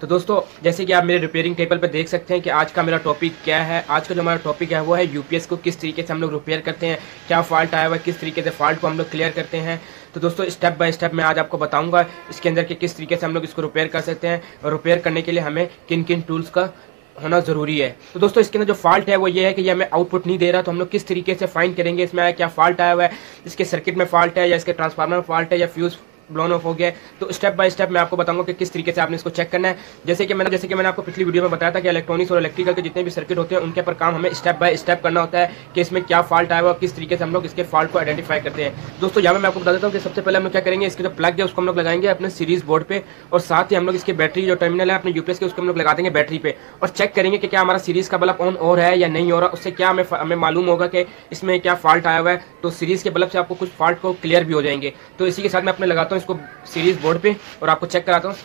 तो दोस्तों जैसे कि आप मेरे रिपेयरिंग टेबल पे देख सकते हैं कि आज का मेरा टॉपिक क्या है। आज का जो हमारा टॉपिक है वो है यूपीएस को किस तरीके से हम लोग रिपेयर करते हैं, क्या फॉल्ट आया हुआ है, किस तरीके से फॉल्ट को हम लोग क्लियर करते हैं। तो दोस्तों स्टेप बाय स्टेप मैं आज आपको बताऊंगा इसके अंदर के किस तरीके से हम लोग इसको रिपेयर कर सकते हैं और रिपेयर करने के लिए हमें किन किन टूल्स का होना ज़रूरी है। तो दोस्तों इसके अंदर जो फॉल्ट है वो ये है कि ये हमें आउटपुट नहीं दे रहा, तो हम लोग किस तरीके से फाइंड करेंगे इसमें आया क्या फॉल्ट आया हुआ है, इसके सर्किट में फॉल्ट है या इसके ट्रांसफार्मर में फॉल्ट है या फ्यूज़ ब्लोन ऑफ हो गया। तो स्टेप बाय स्टेप मैं आपको बताऊंगा कि किस तरीके से आपने इसको चेक करना है। जैसे कि मैंने आपको पिछली वीडियो में बताया था कि इलेक्ट्रॉनिक्स और इलेक्ट्रिकल के जितने भी सर्किट होते हैं उनके पर काम हमें स्टेप बाय स्टेप करना होता है कि इसमें क्या फॉल्ट आया हुआ और किस तरीके से हम लोग इसके फॉल्ट को आइडेंटिफाई करते हैं। दोस्तों यहाँ मैं आपको बता देता हूँ कि सबसे पहले हम लोग क्या करेंगे, इसके जो प्लग है उसको हम लोग लगाएंगे अपने सीरीज बोर्ड पे और साथ ही हम लोग इसके बैटरी जो टर्मिनल है अपने यूपीएस के उसको हम लोग लगा देंगे बैटरी पे और चेक करेंगे कि क्या हमारा सीरीज का बल्ब ऑन हो रहा है या नहीं हो रहा। उससे क्या हमें मालूम होगा कि इसमें क्या फॉल्ट आया हुआ है। तो सीरीज के बल्ब से आपको कुछ फॉल्ट को क्लियर भी हो जाएंगे। तो इसी के साथ मैं अपने लगाता हूँ इसको सीरीज बोर्ड पे और आपको चेक कराता हूँ।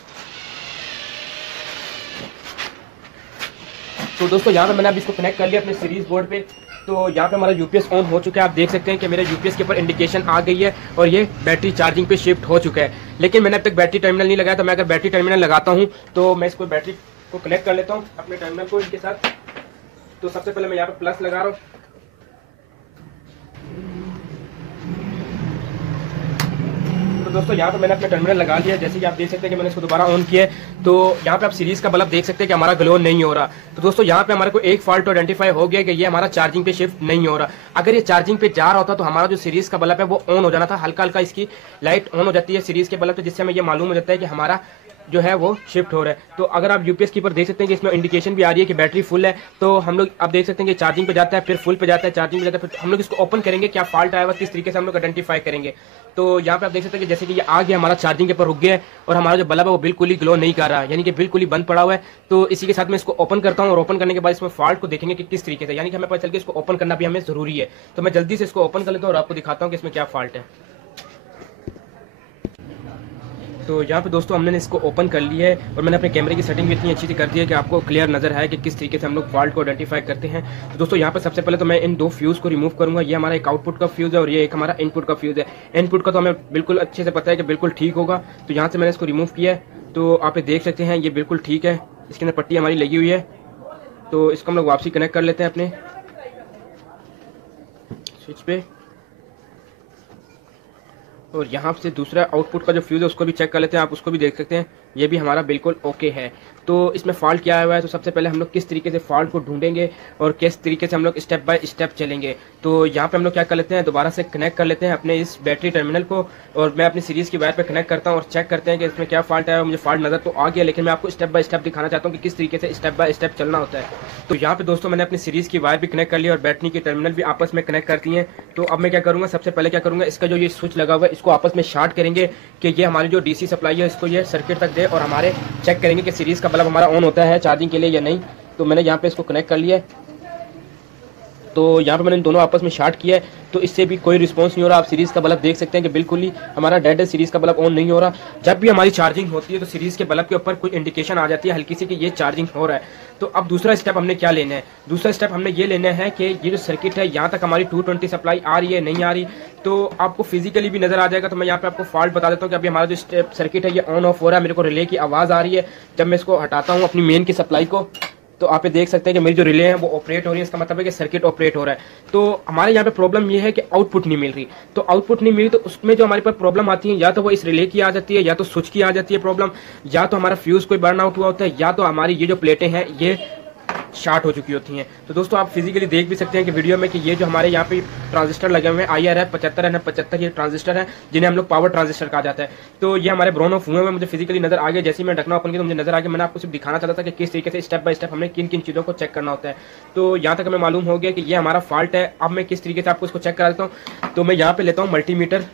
तो दोस्तों यहाँ पे मैंने अब इसको कनेक्ट कर लिया अपने सीरीज बोर्ड पे। तो यहाँ पे हमारा यूपीएस ऑन हो चुका है। आप देख सकते हैं कि मेरे यूपीएस के ऊपर इंडिकेशन आ गई है और ये बैटरी चार्जिंग पे शिफ्ट हो चुका है। लेकिन मैंने अब तक बैटरी टर्मिनल नहीं लगाया, तो मैं अगर बैटरी टर्मिनल लगाता हूँ तो मैं इसको बैटरी को कनेक्ट कर लेता हूँ अपने टर्मिनल को इनके साथ। तो सबसे पहले मैं यहाँ पे प्लस लगा रहा हूँ। दोस्तों यहाँ पे मैंने अपना टर्मिनल लगा लिया। जैसे कि आप देख सकते हैं कि मैंने इसको दोबारा ऑन किया है तो यहाँ पे आप सीरीज का बल्ब देख सकते हैं कि हमारा ग्लो नहीं हो रहा। तो दोस्तों यहाँ पे हमारे को एक फॉल्ट आइडेंटिफाई हो गया कि ये हमारा चार्जिंग पे शिफ्ट नहीं हो रहा। अगर ये चार्जिंग पे जा रहा होता तो हमारा जो सीरीज का बल्ब है वो ऑन हो जाना था। हल्का हल्का इसकी लाइट ऑन हो जाती है सीरीज के बल्ब, तो जिससे हमें ये मालूम हो जाता है कि हमारा जो है वो शिफ्ट हो रहा है। तो अगर आप यूपीएस की पर देख सकते हैं कि इसमें इंडिकेशन भी आ रही है कि बैटरी फुल है, तो हम लोग आप देख सकते हैं कि चार्जिंग पे जाता है, फिर फुल पे जाता है, चार्जिंग पे जाता है, फिर हम लोग इसको ओपन करेंगे क्या फॉल्ट आया हुआ किस तरीके से हम लोग आइडेंटिफाई करेंगे। तो यहाँ पे आप देख सकते हैं कि जैसे कि ये आ गया हमारा चार्जिंग के पर रुक गया है और हमारा जो बल्ब है वो बिल्कुल ही ग्लो नहीं कर रहा है, यानी कि बिल्कुल ही बंद पड़ा हुआ है। तो इसी के साथ मैं इसको ओपन करता हूँ और ओपन करने के बाद इसमें फॉल्ट को देखेंगे कि किस तरीके से, यानी कि हमें पता चल के इसको ओपन करना भी हमें जरूरी है। तो मैं जल्दी से इसको ओपन कर लेता हूँ और आपको दिखाता हूँ कि इसमें क्या फॉल्ट है। तो यहाँ पे दोस्तों हमने इसको ओपन कर लिया है और मैंने अपने कैमरे की सेटिंग भी इतनी अच्छी सी कर दी है कि आपको क्लियर नजर है कि किस तरीके से हम लोग फॉल्ट को आइडेंटिफाई करते हैं। तो दोस्तों यहाँ पे सबसे पहले तो मैं इन दो फ्यूज़ को रिमूव करूंगा। ये हमारा एक आउटपुट का फ्यूज़ है और ये एक हमारा इनपुट का फ्यूज़ है। इनपुट का तो हमें बिल्कुल अच्छे से पता है कि बिल्कुल ठीक होगा, तो यहाँ से मैंने इसको रिमूव किया है। तो आप देख सकते हैं ये बिल्कुल ठीक है, इसके अंदर पट्टी हमारी लगी हुई है। तो इसको हम लोग वापसी कनेक्ट कर लेते हैं अपने स्विच पे और यहाँ से दूसरा आउटपुट का जो फ्यूज़ है उसको भी चेक कर लेते हैं। आप उसको भी देख सकते हैं, ये भी हमारा बिल्कुल ओके है। तो इसमें फॉल्ट क्या आया हुआ है, तो सबसे पहले हम लोग किस तरीके से फॉल्ट को ढूंढेंगे और किस तरीके से हम लोग स्टेप बाय स्टेप चलेंगे। तो यहाँ पे हम लोग क्या कर लेते हैं, दोबारा से कनेक्ट कर लेते हैं अपने इस बैटरी टर्मिनल को और मैं अपनी सीरीज़ की वायर पे कनेक्ट करता हूँ और चेक करते हैं कि इसमें क्या फॉल्ट आया है। मुझे फॉल्ट नज़र तो आ गया, लेकिन मैं आपको स्टेप बाय स्टेप दिखाना चाहता हूँ कि किस तरीके से स्टेप बाय स्टेप चलना होता है। तो यहाँ पे दोस्तों मैंने अपनी सीरीज़ की वायर भी कनेक्ट कर लिया और बैटरी की टर्मिनल भी आपस में कनेक्ट करती हैं। तो अब मैं क्या करूँगा, सबसे पहले क्या करूँगा, इसका जो ये स्विच लगा हुआ है इसको आपस में शॉर्ट करेंगे कि ये हमारी जो डीसी सप्लाई है इसको ये सर्किट तक दे और हमारे चेक करेंगे कि सीरीज़ का बल्ब हमारा ऑन होता है चार्जिंग के लिए या नहीं। तो मैंने यहाँ पे इसको कनेक्ट कर लिया है। तो यहाँ पे मैंने दोनों आपस में शॉर्ट किया है, तो इससे भी कोई रिस्पांस नहीं हो रहा। आप सीरीज़ का बल्ब देख सकते हैं कि बिल्कुल ही हमारा डेड है, सीरीज़ का बल्ब ऑन नहीं हो रहा। जब भी हमारी चार्जिंग होती है तो सीरीज़ के बल्ब के ऊपर कोई इंडिकेशन आ जाती है हल्की सी कि ये चार्जिंग हो रहा है। तो अब दूसरा स्टेप हमने क्या लेना है, दूसरा स्टेप हमने ये लेना है कि ये जो सर्किट है यहाँ तक हमारी 220 सप्लाई आ रही है नहीं आ रही, तो आपको फिजिकली भी नजर आ जाएगा। तो मैं यहाँ पे आपको फॉल्ट बता देता हूँ कि अभी हमारा जो स्टेप सर्किट है ये ऑन ऑफ हो रहा है, मेरे को रिले की आवाज़ आ रही है। जब मैं इसको हटाता हूँ अपनी मेन की सप्लाई को तो आप ये देख सकते हैं कि मेरी जो रिले है वो ऑपरेट हो रही है, इसका मतलब है कि सर्किट ऑपरेट हो रहा है। तो हमारे यहाँ पे प्रॉब्लम ये है कि आउटपुट नहीं मिल रही। तो आउटपुट नहीं मिली तो उसमें जो हमारे पास प्रॉब्लम आती है या तो वो इस रिले की आ जाती है या तो स्विच की आ जाती है प्रॉब्लम, या तो हमारा फ्यूज़ कोई बर्न आउट हुआ होता है, या तो हमारी ये जो प्लेटें हैं ये शार्ट हो चुकी होती हैं। तो दोस्तों आप फिजिकली देख भी सकते हैं कि वीडियो में कि ये जो हमारे यहाँ पे ट्रांजिस्टर लगे हुए हैं IRF 75 NF75 ये ट्रांजिस्टर है जिन्हें हम लोग पावर ट्रांजिस्टर कहा जाता है। तो ये हमारे ब्राउन ऑफ हुए हैं, मुझे फिजिकली नजर आ गया। जैसे ही मैं ढकना ओपन किया तो मुझे नजर आ गया। मैंने आपको सिर्फ दिखाना चाहता था कि किस तरीके से स्टेप बाय स्टेप हमें किन किन चीज़ों को चेक करना होता है। तो यहाँ तक हमें मालूम हो गया कि ये हमारा फॉल्ट है। अब मैं किस तरीके से आपको इसको चेक करा देता हूँ। तो मैं यहाँ पे लेता हूँ मल्टीमीटर।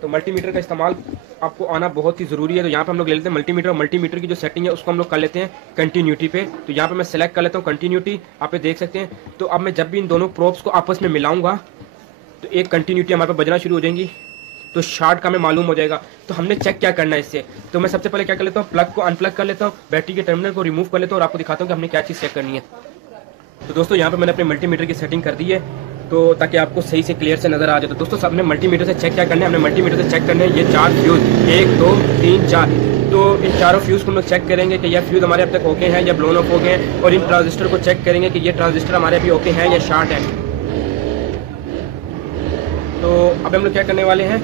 तो मल्टीमीटर का इस्तेमाल आपको आना बहुत ही ज़रूरी है। तो यहाँ पे हम लोग ले लेते हैं मल्टीमीटर और मल्टीमीटर की जो सेटिंग है उसको हम लोग कर लेते हैं कंटिन्यूटी पे। तो यहाँ पे मैं सेलेक्ट कर लेता हूँ कंटिन्यूटी, आप ये देख सकते हैं। तो अब मैं जब भी इन दोनों प्रोब्स को आपस में मिलाऊंगा तो एक कंटिन्यूटी हमारे पास बजना शुरू हो जाएंगी, तो शार्ट का हमें मालूम हो जाएगा। तो हमने चेक क्या करना है इससे, तो मैं सबसे पहले क्या कर लेता हूँ, प्लग को अनप्लग कर लेता हूँ, बैटरी के टर्मिनल को रिमूव कर लेता हूँ और आपको दिखाता हूँ कि हमने क्या चीज़ चेक करनी है। तो दोस्तों यहाँ पे मैंने अपने मल्टीमीटर की सेटिंग कर दी है तो ताकि आपको सही से क्लियर से नजर आ जाए। तो दोस्तों सबने मल्टीमीटर से चेक क्या करना है, हमने मल्टीमीटर से चेक करना है ये 4 फ्यूज 1 2 3 4 तो इन चारों फ्यूज़ को हम लोग चेक करेंगे कि यह फ्यूज़ हमारे अब तक ओके हैं या ब्लोन ऑफ हो गए हैं, और इन ट्रांजिस्टर को चेक करेंगे कि ये ट्रांजिस्टर हमारे अभी ओके हैं या शॉर्ट है। तो अब हम लोग क्या करने वाले हैं,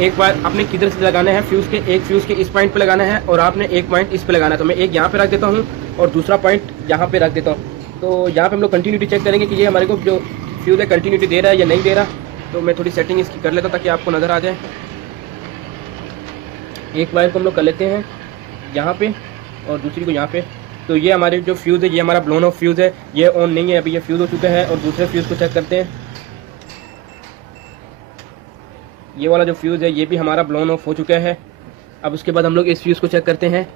एक बार आपने किधर से लगाना है फ्यूज़ के, एक फ्यूज़ के इस पॉइंट पे लगाना है और आपने एक पॉइंट इस पे लगाना है। तो मैं एक यहाँ पे रख देता हूँ और दूसरा पॉइंट यहाँ पे रख देता हूँ। तो यहाँ पे हम लोग कंटिन्यूटी चेक करेंगे कि ये हमारे को जो फ्यूज़ है कंटिन्यूटी दे रहा है या नहीं दे रहा। तो मैं थोड़ी सेटिंग इसकी कर लेता हूँ ताकि आपको नज़र आ जाए। एक वायर को हम लोग कर लेते हैं यहाँ पे और दूसरी को यहाँ पे। तो ये हमारे जो फ्यूज़ है ये हमारा ब्लोन ऑफ फ्यूज़ है, ये ऑन नहीं है, अभी ये फ्यूज़ हो चुका है। और दूसरे फ्यूज़ को चेक करते हैं, ये वाला जो फ्यूज़ है ये भी हमारा ब्लोन ऑफ हो चुका है। अब उसके बाद हम लोग इस फ्यूज़ को चेक करते हैं।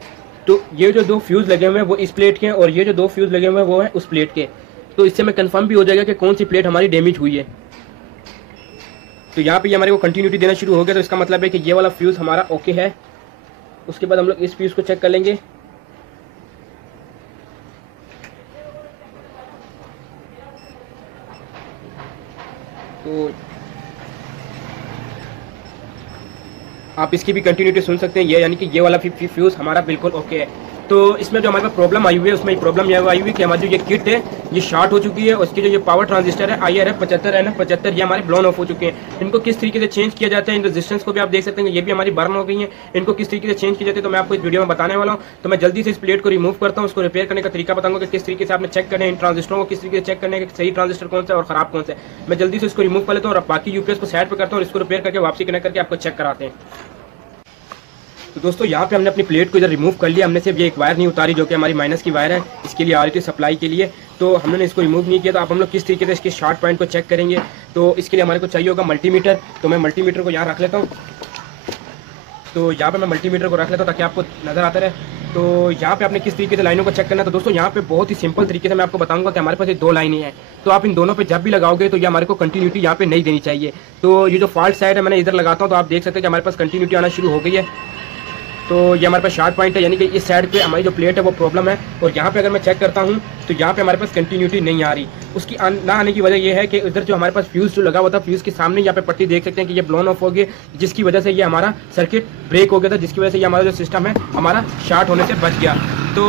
तो ये जो दो फ्यूज़ लगे हुए हैं वो इस प्लेट के हैं और ये जो दो फ्यूज़ लगे हुए हैं वो हैं उस प्लेट के। तो इससे मैं कंफर्म भी हो जाएगा कि कौन सी प्लेट हमारी डैमेज हुई है। तो यहाँ पे ये हमारे को कंटिन्यूटी देना शुरू हो गया, तो इसका मतलब है कि ये वाला फ्यूज़ हमारा ओके है। उसके बाद हम लोग इस फ्यूज़ को चेक कर लेंगे। तो आप इसकी भी कंटिन्यूटी सुन सकते हैं, ये यानी कि ये वाला फ्यूज़ हमारा बिल्कुल ओके है। तो इसमें जो हमारे पास प्रॉब्लम आई हुई है उसमें प्रॉब्लम यह आई हुई है कि हमारी जो ये किट है ये शॉर्ट हो चुकी है। उसकी जो ये पावर ट्रांजिस्टर है IRF 75 NF 75 ये हमारे ब्लोन ऑफ हो चुके हैं। इनको किस तरीके से चेंज किया जाता है, इन रेजिस्टेंस को भी आप देख सकते हैं ये भी हमारी बर्न हो गई है। इनको किस तरीके से चेंज किया जाता है तो मैं आपको इस वीडियो में बताने वाला हूँ। तो मैं जल्दी से इस प्लेट को रिमूव करता हूँ, उसको रिपेयर करने का तरीका बताऊंगा कि किस तरीके से आपने चेक करना है इन ट्रांजिस्टरों को, किस तरीके से चेक करने के सही ट्रांजिस्टर कौन सा और खराब कौन सा है। मैं जल्दी से इसको रिमूव कर लेता हूँ और बाकी UPS को साइड पर करता हूँ और इसको रिपेयर करके वापसी कनेक्ट करके आपको चेक कराते हैं। तो दोस्तों यहाँ पे हमने अपनी प्लेट को इधर रिमूव कर लिया। हमने सिर्फ ये एक वायर नहीं उतारी जो कि हमारी माइनस की वायर है, इसके लिए RT सप्लाई के लिए। तो हमने इसको रिमूव नहीं किया। तो अब हम लोग किस तरीके से इसके शॉर्ट पॉइंट को चेक करेंगे, तो इसके लिए हमारे को चाहिए होगा मल्टीमीटर। तो मैं मल्टीमीटर को यहाँ रख लेता हूँ। तो यहाँ पे मैं मल्टीमीटर को रख लेता हूँ ताकि आपको नज़र आता रहे। तो यहाँ पे आपने किस तरीके से लाइनों को चेक करना है। तो दोस्तों यहाँ पे बहुत ही सिंपल तरीके से मैं आपको बताऊंगा कि हमारे पास ये दो लाइनें हैं। तो आप इन दोनों पे जब भी लगाओगे तो ये हमारे को कंटिन्यूटी यहाँ पे नहीं देनी चाहिए। तो ये जो फॉल्ट साइड है मैंने इधर लगाता हूँ तो आप देख सकते हैं कि हमारे पास कंटिन्यूटी आना शुरू हो गई है। तो ये हमारे पास शॉर्ट पॉइंट है, यानी कि इस साइड पे हमारी जो प्लेट है वो प्रॉब्लम है। और यहाँ पे अगर मैं चेक करता हूँ तो यहाँ पे हमारे पास कंटिन्यूटी नहीं आ रही। उसकी ना आने की वजह ये है कि इधर जो हमारे पास फ्यूज़ जो लगा हुआ था, फ्यूज़ के सामने यहाँ पे पट्टी देख सकते हैं कि ये ब्लोन ऑफ हो गई, जिसकी वजह से ये हमारा सर्किट ब्रेक हो गया था, जिसकी वजह से ये हमारा जो सिस्टम है हमारा शॉर्ट होने से बच गया। तो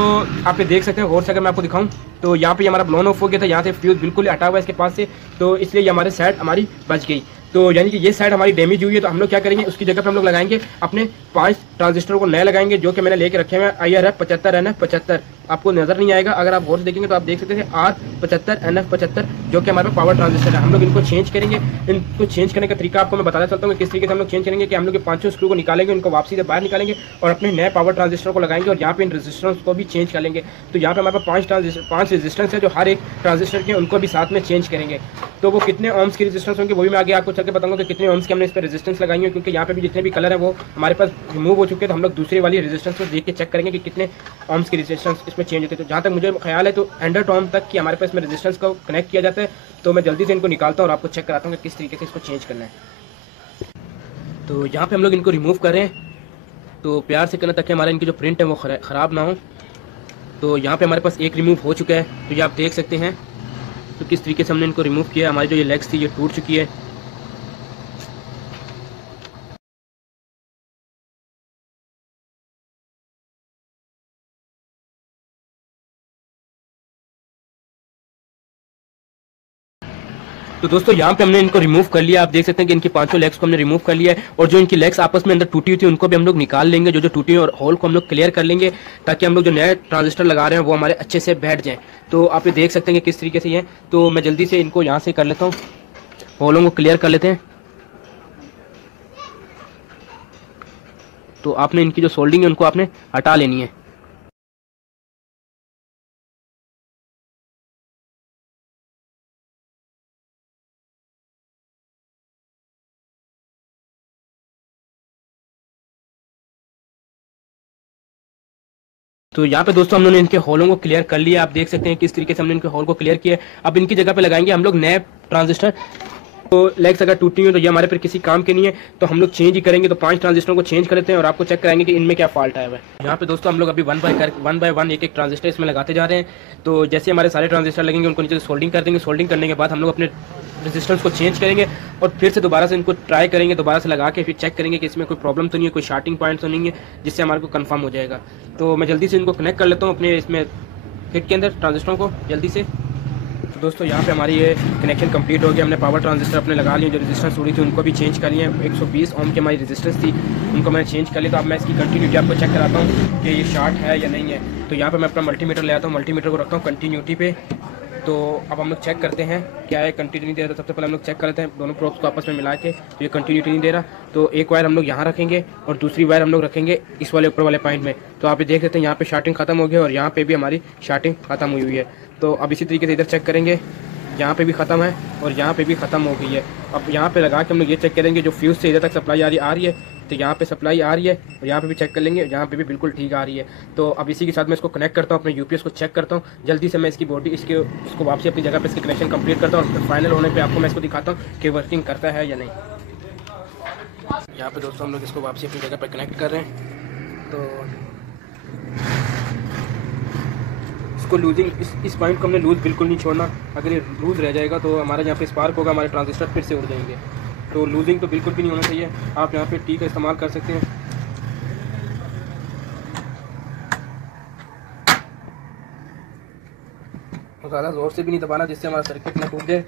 आप ये देख सकते हैं, और से अगर मैं आपको दिखाऊं तो यहाँ पे हमारा ब्लोन ऑफ हो गया था, यहाँ से फ्यूज़ बिल्कुल हटा हुआ है इसके पास से। तो इसलिए ये हमारे साइड हमारी बच गई। तो यानी कि ये साइड हमारी डैमेज हुई है। तो हम लोग क्या करेंगे, उसकी जगह पे हम लोग लगाएंगे अपने 5 ट्रांजिस्टर को नए लगाएंगे जो कि मैंने लेके रखे हुए हैं IRF 75 NF 75। आपको नजर नहीं आएगा, अगर आप गौर से देखेंगे तो आप देख सकते हैं R75 NF 75 जो कि हमारे पास पावर ट्रांजिस्टर है। हम लोग इनको चेंज करेंगे। इनको चेंज करने का तरीका आपको मैं बताना चाहता हूँ कि किस तरीके से हम लोग चेंज करेंगे। कि हम लोग 5 स्क्रू को निकालेंगे, इनको वापसी से बाहर निकालेंगे और अपने नए पावर ट्रांजिस्टर को लगाएंगे और यहाँ पे इन रेजिस्टेंस को भी चेंज कर लेंगे। तो यहाँ पे हमारे पास 5 रेजिस्टेंस है जो हर एक ट्रांजिस्टर के, उनको भी साथ में चेंज करेंगे। तो वो कितने ओम्स की रेजिस्टेंस होंगे वो भी मैं आगे आपको चल के बताऊंगा कि कितने ओम्स की हमने इस पर रेजिस्टेंस लगाई है। क्योंकि यहाँ पे भी जितने भी कलर है वो हमारे पास रिमूव हो चुके हैं। तो हम लोग दूसरी वाली रेजिस्टेंस को देख के चेक करेंगे कि कितने ओम्स की रेजिस्टेंस इसमें चेंज होती है। तो जहाँ तक मुझे ख्याल है तो 100 ओम तक की हमारे पास इसमें रेजिस्टेंस को कनेक्ट किया जाता है। तो मैं जल्दी से इनको निकालता हूँ और आपको चेक कराता हूँ कि किस तरीके से इसको चेंज करना है। तो यहाँ पे हम लोग इनको रिमूव कर रहे हैं, तो प्यार से करना ताकि हमारा इनकी जो प्रिंट है वो ख़राब ना हो। तो यहाँ पे हमारे पास एक रिमूव हो चुका है, तो ये आप देख सकते हैं। तो किस तरीके से हमने इनको रिमूव किया, हमारी जो ये लेग्स थी ये टूट चुकी है। तो दोस्तों यहाँ पे हमने इनको रिमूव कर लिया। आप देख सकते हैं कि इनकी 5 लेग्स को हमने रिमूव कर लिया है और जो इनकी लेग्स आपस में अंदर टूटी हुई थी उनको भी हम लोग निकाल लेंगे। जो टूटी हुई और होल को हम लोग क्लियर कर लेंगे ताकि हम लोग जो नए ट्रांजिस्टर लगा रहे हैं वो हमारे अच्छे से बैठ जाएं। तो आप ये देख सकते हैं कि किस तरीके से ये। तो मैं जल्दी से इनको यहाँ से कर लेता हूँ, होलों को क्लियर कर लेते हैं। तो आपने इनकी जो सोल्डिंग है उनको आपने हटा लेनी है। तो यहाँ पे दोस्तों हम लोगों ने इनके होलों को क्लियर कर लिया। आप देख सकते हैं किस तरीके से हमने इनके होल को क्लियर किया। अब इनकी जगह पे लगाएंगे हम लोग नए ट्रांजिस्टर। तो लेग्स अगर टूटी हुई तो ये हमारे फिर किसी काम के नहीं है, तो हम लोग चेंज ही करेंगे। तो 5 ट्रांजिस्टरों को चेंज कर लेते हैं और आपको चेक कराएंगे कि इनमें क्या फॉल्ट आया हुआ है। यहाँ पे दोस्तों हम लोग अभी 1 बाय 1 एक ट्रांजिस्टर इसमें लगाते जा रहे हैं। तो जैसे हमारे सारे ट्रांजिस्टर लगेंगे उनको नीचे सोल्डिंग कर देंगे। सोल्डिंग करने के बाद हम लोग अपने रेजिस्टेंस को चेंज करेंगे और फिर से दोबारा से इनको ट्राई करेंगे, दोबारा से लगा के फिर चेक करेंगे कि इसमें कोई प्रॉब्लम तो नहीं है, कोई शार्टिंग पॉइंट तो नहीं है, जिससे हमारे को कंफर्म हो जाएगा। तो मैं जल्दी से इनको कनेक्ट कर लेता हूँ अपने इसमें किट के अंदर, ट्रांजिस्टरों को जल्दी से। तो दोस्तों यहाँ पे हमारी ये कनेक्शन कंप्लीट हो गया। हमने पावर ट्रांजिस्टर अपने लगा लिए, जो रेजिस्टेंस थोड़ी थी उनको भी चेंज कर लिए। 120 ओम की हमारी रेजिस्टेंस थी, उनको मैंने चेंज कर लिया। तो अब मैं इसकी कंटिन्यूटी आपको चेक कराता हूँ कि ये शॉर्ट है या नहीं है। तो यहाँ पे मैं अपना मल्टीमीटर ले आता हूँ, मल्टीमीटर को रखता हूँ कंटिन्यूटी पे। तो अब हम लोग चेक करते हैं क्या है कंटिन्यू नहीं दे रहा। तो सबसे पहले हम लोग चेक करते हैं दोनों प्रोब्स को आपस में मिला के, तो ये कंटिन्यूटी नहीं दे रहा। तो एक वायर हम लोग यहाँ रखेंगे और दूसरी वायर हम लोग रखेंगे इस वाले ऊपर वाले पॉइंट में। तो आप ये देख सकते हैं यहाँ पे शार्टिंग खत्म हो गई और यहाँ पे भी हमारी शार्टिंग खत्म हुई है। तो अब इसी तरीके से इधर चेक करेंगे, यहाँ पे भी ख़त्म है और यहाँ पे भी ख़त्म हो गई है। अब यहाँ पे लगा के हम लोग ये चेक करेंगे जो फ्यूज़ से इधर तक सप्लाई आ रही है, तो यहाँ पे सप्लाई आ रही है और यहाँ पे भी चेक कर लेंगे, यहाँ पे भी बिल्कुल ठीक आ रही है। तो अब इसी के साथ मैं इसको कनेक्ट करता हूँ, अपने यूपीएस को चेक करता हूँ जल्दी से। मैं इसकी बॉडी इसको वापसी अपनी जगह पे इसकी कनेक्शन कंप्लीट करता हूँ और फाइनल होने पे आपको मैं इसको दिखाता हूँ कि वर्किंग करता है या नहीं। यहाँ पे दोस्तों हम लोग इसको वापसी अपनी जगह पर कनेक्ट कर रहे हैं। तो इसको लूजिंग इस पॉइंट को हमने लूज़ बिल्कुल नहीं छोड़ना। अगर ये लूज़ रह जाएगा तो हमारे यहाँ पे स्पार्क होगा, हमारे ट्रांजिस्टर फिर से उड़ जाएंगे। तो लूजिंग तो बिल्कुल भी नहीं होना चाहिए। आप यहाँ पे टी का इस्तेमाल कर सकते हैं। तो ज़्यादा ज़ोर से भी नहीं दबाना जिससे हमारा सर्किट ना टूट जाए।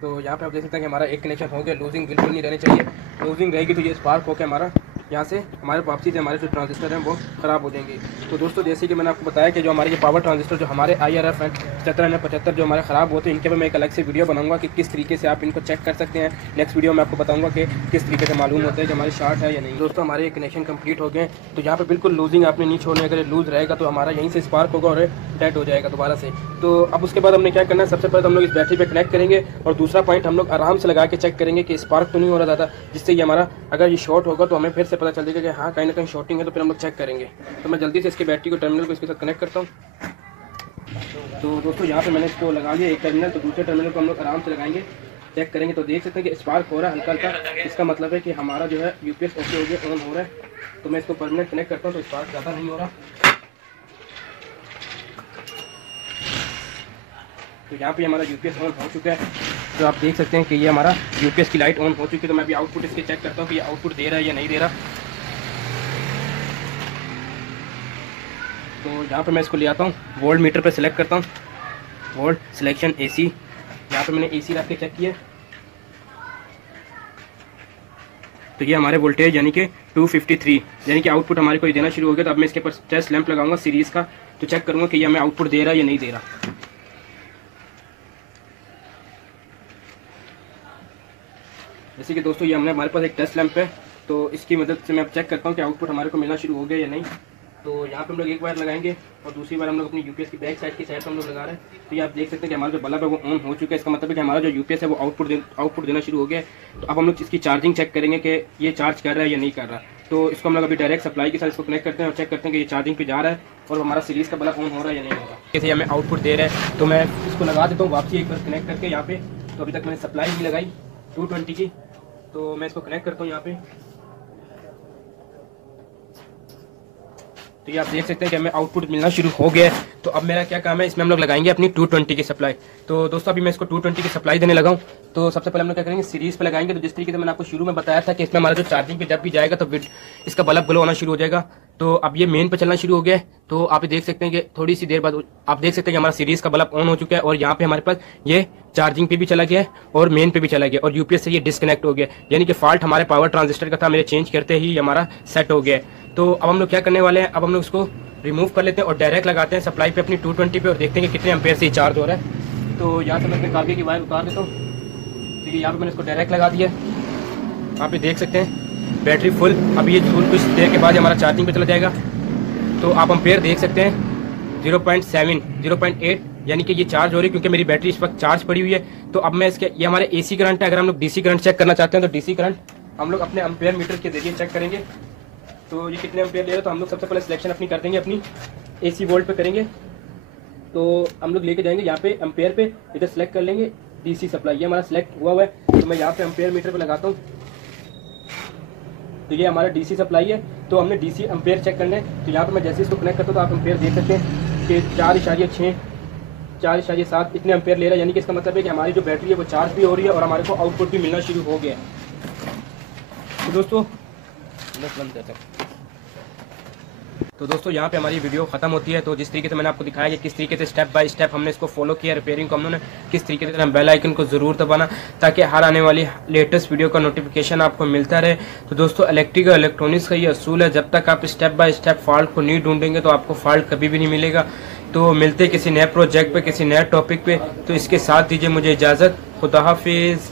तो यहाँ पे आप देख सकते हैं कि हमारा एक कनेक्शन हो गया। लूजिंग बिल्कुल नहीं रहनी चाहिए, लूजिंग रहेगी तो ये स्पार्क होकर हमारा यहाँ से हमारे वापसी से हमारे जो ट्रांजिस्टर हैं वो ख़राब हो जाएंगे। तो दोस्तों जैसे कि मैंने आपको बताया कि जो हमारे ये पावर ट्रांजिस्टर जो हमारे IRF हैं 7575 जो हमारे ख़राब होते हैं, इनके पर मैं एक अलग से वीडियो बनाऊंगा कि किस तरीके से आप इनको चेक कर सकते हैं। नेक्स्ट वीडियो में आपको बताऊंगा कि किस तरीके से मालूम होता है कि हमारी शॉर्ट है या नहीं। दोस्तों हमारे ये कनेक्शन कंप्लीट हो गए। तो यहाँ पर बिल्कुल लूजिंग आपने नहीं छोड़नी, अगर लूज़ रहेगा तो हमारा यहीं से स्पार्क होगा और डेड हो जाएगा दोबारा से। तो अब उसके बाद हमने क्या करना है, सबसे पहले हम लोग इस बैटरी पे कनेक्ट करेंगे और दूसरा पॉइंट हम लोग आराम से लगा के चेक करेंगे कि स्पार्क तो नहीं हो रहा ज़्यादा, जिससे ये हमारा अगर ये शॉर्ट होगा तो हमें फिर से पता चल जाएगा कि हाँ कहीं ना कहीं शॉर्टिंग है। तो फिर हम लोग चेक करेंगे। तो मैं जल्दी से इसके बैटरी को टर्मिनल को इसके साथ कनेक्ट करता हूँ। तो दोस्तों यहाँ पे मैंने इसको लगा लिया एक टर्मिनल, तो दूसरे टर्मिनल को हम लोग आराम से लगाएंगे, चेक करेंगे। तो देख सकते हैं कि स्पार्क हो रहा है हल्का हल्का, इसका मतलब है कि हमारा जो है यूपीएस ओके हो गया, ऑन हो रहा है। तो मैं इसको परमानेंट कनेक्ट करता हूँ तो स्पार्क ज़्यादा नहीं हो रहा। तो यहाँ पे हमारा यूपीएस ऑन हो चुका है। तो आप देख सकते हैं कि ये हमारा यूपीएस की लाइट ऑन हो चुकी है। तो मैं अभी आउटपुट इसके चेक करता हूँ कि ये आउटपुट दे रहा है या नहीं दे रहा। तो यहाँ पे मैं इसको ले आता हूँ, वोल्ट मीटर पे सिलेक्ट करता हूँ, वोल्ट सिलेक्शन AC। यहाँ पे मैंने AC रख के चेक किया। तो ये हमारे वोल्टेज यानी कि 253 यानी कि आउटपुट हमारे को देना शुरू हो गया। तो अब मैं इसके ऊपर टेस्ट लैंप लगाऊंगा सीरीज़ का, तो चेक करूँगा कि ये हमें आउटपुट दे रहा है या नहीं दे रहा। जैसे कि दोस्तों ये हमारे पास एक टेस्ट लैंप है, तो इसकी मदद से मैं अब चेक करता हूँ कि आउटपुट हमारे को मिलना शुरू हो गया या नहीं। तो यहाँ पे हम लोग एक वायर लगाएंगे और दूसरी बार हम लोग अपनी यूपीएस की बैक साइड की साइड पर हम लोग लगा रहे हैं। तो ये आप देख सकते हैं कि हमारा जो बल्ब है वो ऑन हो चुका है। इसका मतलब है कि हमारा जो यूपीएस है वो आउटपुट देना शुरू हो गया है। तो अब हम लोग इसकी चार्जिंग चेक करेंगे कि ये चार्ज कर रहा है या नहीं कर रहा। तो इसको हम लोग अभी डायरेक्ट सप्लाई के साथ इसको कनेक्ट करते हैं और चेक करते हैं कि ये चार्जिंग पे जा रहा है और हमारा सीरीज़ का बल्ब ऑन हो रहा है या नहीं हो रहा। जैसे हमें आउटपुट दे रहा है तो मैं इसको लगा देता हूँ वापसी एक बार कनेक्ट करके यहाँ पे। तो अभी तक मैंने सप्लाई भी लगाई 220 की, तो मैं इसको कनेक्ट करता हूँ यहाँ पे। तो ये आप देख सकते हैं कि हमें आउटपुट मिलना शुरू हो गया है। तो अब मेरा क्या काम है, इसमें हम लोग लगाएंगे अपनी 220 की सप्लाई। तो दोस्तों अभी मैं इसको 220 की सप्लाई देने लगा हूँ। तो सबसे पहले हम लोग क्या करेंगे, सीरीज़ पे लगाएंगे। तो जिस तरीके से मैंने आपको शुरू में बताया था कि इसमें हमारा जो चार्जिंग पे जब भी जाएगा तो इसका बल्ब ग्लो होना शुरू हो जाएगा। तो अब ये मेन पे चलना शुरू हो गया है। तो आप देख सकते हैं कि थोड़ी सी देर बाद आप देख सकते हैं कि हमारा सीरीज़ का बल्ब ऑन हो चुका है और यहाँ पे हमारे पास ये चार्जिंग पे भी चला गया है और मेन पे भी चला गया और यूपीएस से ये डिस्कनेक्ट हो गया, यानी कि फॉल्ट हमारे पावर ट्रांजिस्टर का था, मेरे चेंज करते ही हमारा सेट हो गया है। तो अब हम लोग क्या करने वाले हैं, अब हम लोग इसको रिमूव कर लेते हैं और डायरेक्ट लगाते हैं सप्लाई पे अपनी 220 पे और देखते हैं कि कितने एम्पेयर से ये चार्ज हो रहा है। तो यहाँ से मैं अपने काफी की वायर उतार देता हूँ। तो यहाँ पे मैंने इसको डायरेक्ट लगा दिया। आप ये देख सकते हैं बैटरी फुल। अभी ये कुछ देर के बाद हमारा चार्जिंग पे चला जाएगा। तो आप एम्पेयर देख सकते हैं 0.7 0.8 यानी कि ये चार्ज हो रही है क्योंकि मेरी बैटरी इस वक्त चार्ज पड़ी हुई है। तो अब मैं इसके ये हमारे AC करंट है। अगर हम लोग DC करंट चेक करना चाहते हैं तो DC करंट हम लोग अपने एम्पेयर मीटर के जरिए चेक करेंगे। तो ये कितने एम्पेयर ले रहे हैं, तो हम लोग सबसे पहले सिलेक्शन अपनी कर देंगे, अपनी AC वोल्ट पे करेंगे। तो हम लोग लेके जाएंगे यहाँ पे एम्पेयर पे, इधर सेलेक्ट कर लेंगे DC सप्लाई। ये हमारा सेलेक्ट हुआ है। तो मैं यहाँ पे एम्पेयर मीटर पे लगाता हूँ। तो ये हमारा DC सप्लाई है। तो हमने DC एम्पेयर चेक करना है। तो यहाँ पे मैं जैसे इसको कनेक्ट करता हूँ तो आप एम्पेयर देख सकते हैं कि 4.6 4.7 इतने एम्पेयर ले रहा है, यानी कि इसका मतलब है कि हमारी जो बैटरी है वो चार्ज भी हो रही है और हमारे को आउटपुट भी मिलना शुरू हो गया है। तो दोस्तों बंद करते हैं। तो दोस्तों यहाँ पे हमारी वीडियो खत्म होती है। तो जिस तरीके से मैंने आपको दिखाया कि किस तरीके से स्टेप बाय स्टेप हमने इसको फॉलो किया रिपेयरिंग को, हमने किस तरीके से हम बेल आइकन को ज़रूर दबाना ताकि हर आने वाली लेटेस्ट वीडियो का नोटिफिकेशन आपको मिलता रहे। तो दोस्तों इलेक्ट्रॉनिक्स का ये असूल है, जब तक आप स्टेप बाय स्टेप फॉल्ट को नहीं ढूंढेंगे तो आपको फॉल्ट कभी भी नहीं मिलेगा। तो मिलते किसी नए प्रोजेक्ट पे, किसी नए टॉपिक पे। तो इसके साथ दीजिए मुझे इजाज़त। खुदा हाफिज़।